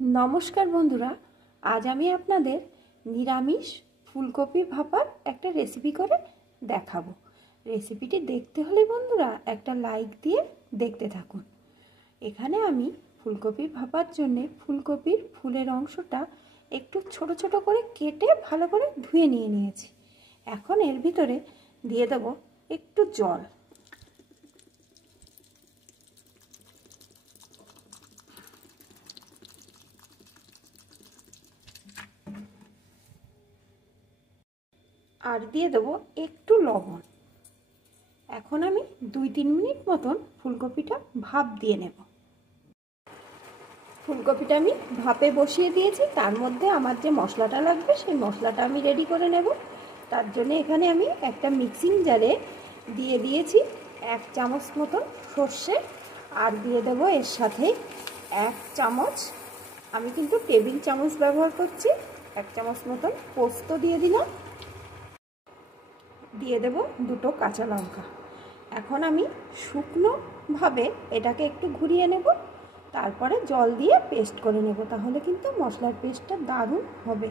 नमस्कार बंधुरा आज आमी आपनादेर निरामिष फुलकपि भापार एक रेसिपि करे देखाबो। रेसिपिटी देखते हले बंधुरा एक लाइक दिए देखते थाकुन। एखाने आमी फुलकपि भापार जन्य फुलकपिर फुलेर अंशटा एकटु छोटो छोटो करे केटे भालो करे धुए निये नियेछि। एखन एर भितरे दिए देब एकटु जल। और दिए देव एकटू लवण। एखन आमी 2-3 मिनट मतन फुलकपिटा भाप दिए नेब। फुलकपिटा आमी भापे बसिए दिएछि। तार मध्य आमार जे मशलाटा लागबे सेई मशलाटा आमी रेडी करे नेब। तार जोन्नो एखाने आमी एकटा मिक्सिंग जारे दिए दिएछि 1 चामच मतन सर्षे और दिए देब एर साथे 1 चामच आमी किन्तु टेबिल चामच व्यवहार करछि 1 चामच मतन पोस्त दिए दिलाम। दिए देव दुटो काँचा लंका। एखन आमी शुकनो भावे एटाके एकटु घुरिए नेब। तारपरे जल दिए पेस्ट करे नेब। ताहले किन्तु मशलार पेस्टटा दारुण होबे।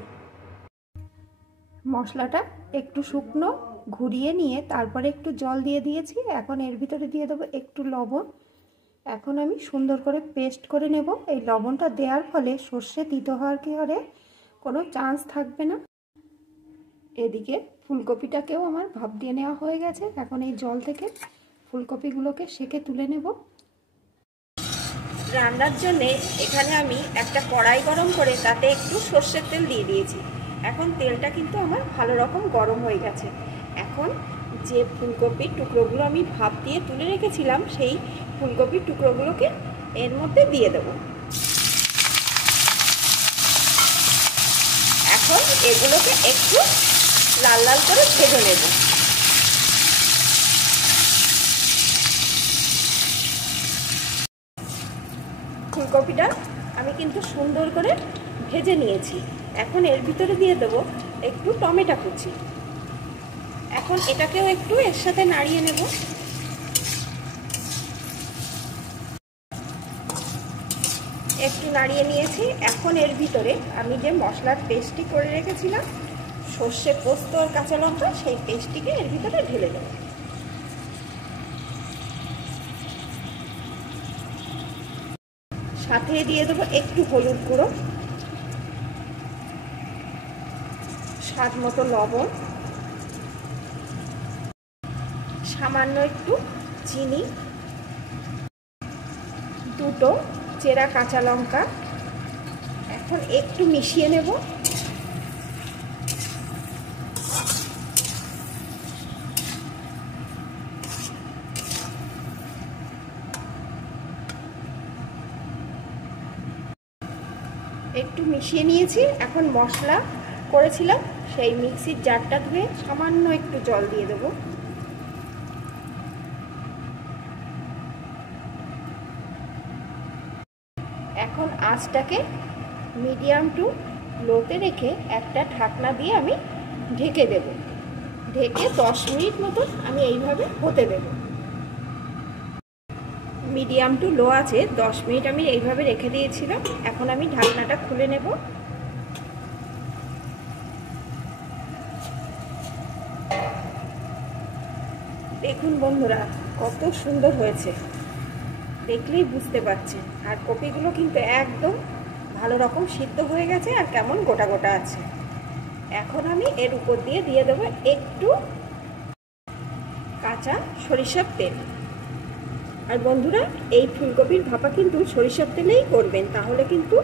मशलाटा एकटु शुकनो घुरिए निये तारपरे एकटु जल दिए दिएछि। एखन एर भितरे दिए देब एकटु लवण। एखन आमी सुंदर करे पेस्ट करे नेब। एई लवणटा देওয়ার फले सर्षे तितो हওয়ার करे कोनो चान्स थाकबे ना। एदिके फुलकपिटाकेও আমার ভাপ দিয়ে নেওয়া হয়ে গেছে। এখন এই জল থেকে ফুলকপিগুলোকে সেকে তুলে নেব। রান্নার জন্য এখানে আমি একটা কড়াই গরম করে তাতে একটু সরষের তেল দিয়ে দিয়েছি। এখন তেলটা কিন্তু আমার ভালো রকম গরম হয়ে গেছে। এখন যে ফুলকপির টুকরোগুলো আমি ভাপ দিয়ে তুলে রেখেছিলাম সেই ফুলকপির টুকরোগুলোকে এর মধ্যে দিয়ে দেব। এখন এগুলোকে একটু लाल लाल करे भेजे नेब। फुलकपिटा आमी किन्तु सुंदर करे भेजे निয়েছি। এখন এর ভিতরে দিয়ে দেব একটু টমেটো কুচি। এখন এটাকেও একটু এর সাথে নাড়িয়ে নেব। একটু নাড়িয়ে নিয়েছি। এখন এর ভিতরে আমি যে মশলার পেস্টটি করে রেখেছিলাম সর্ষে পোস্ত আর কাঁচা লঙ্কা সেই পেস্টটিকে এর ভিতরে ঢেলে দেব। সাথে দিয়ে দেব একটু হলুদ গুঁড়ো, স্বাদ মতো লবণ, সামান্য একটু চিনি, দুটো চেরা কাঁচা লঙ্কা। এখন একটু মিশিয়ে নেব। একটু মিশিয়ে নিয়েছি। এখন মশলা করেছিলাম সেই মিক্সির জারটা ধুয়ে সামান্য একটু জল দিয়ে দেব। এখন আঁচটাকে মিডিয়াম টু লোতে রেখে একটা ঢাকনা দিয়ে আমি ঢেকে দেব। ঢেকে 10 মিনিট মতন আমি এইভাবে হতে দেব। মিডিয়াম টু লো আছে 10 মিনিট আমি এইভাবে রেখে দিয়েছিলাম। এখন আমি ঢাকনাটা খুলে নেব। দেখুন বন্ধুরা কত সুন্দর হয়েছে, দেখলেই বুঝতে পারছেন। আর কপিগুলো কিন্তু একদম ভালো রকম সিদ্ধ হয়ে গেছে আর কেমন গোটা গোটা আছে। এখন আমি এর উপর দিয়ে দিয়ে দেব একটু কাঁচা সরিষার তেল। আর বন্ধুরা এই ফুলকপির ভাপা কিন্তু সরিষার তেলেই করবেন, তাহলে কিন্তু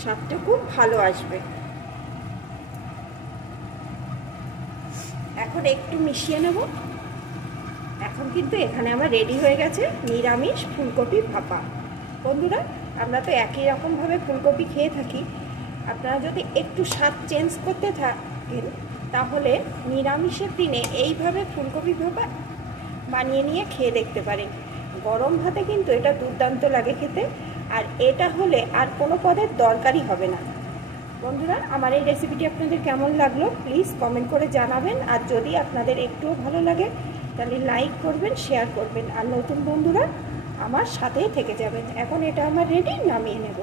স্বাদটা খুব ভালো আসবে। এখন একটু মিশিয়ে নেব। এখন কিন্তু এখানে আমার রেডি হয়ে গেছে নিরামিষ ফুলকপি ভাপা। বন্ধুরা আমরা তো একই রকমভাবে ফুলকপি খেয়ে থাকি। আপনারা যদি একটু স্বাদ চেঞ্জ করতে থাকেন তাহলে নিরামিষের দিনে এইভাবে ফুলকপি ভাপা বানিয়ে নিয়ে খেয়ে দেখতে পারেন। গরম ভাতে কিন্তু এটা দুর্দান্ত লাগে খেতে। আর এটা হলে আর কোনো পদের দরকারই হবে না। বন্ধুরা আমার এই রেসিপিটি আপনাদের কেমন লাগলো প্লিজ কমেন্ট করে জানাবেন। আর যদি আপনাদের একটুও ভালো লাগে তাহলে লাইক করবেন, শেয়ার করবেন। আর নতুন বন্ধুরা আমার সাথেই থেকে যাবেন। এখন এটা আমার রেডি, নামিয়ে নেব।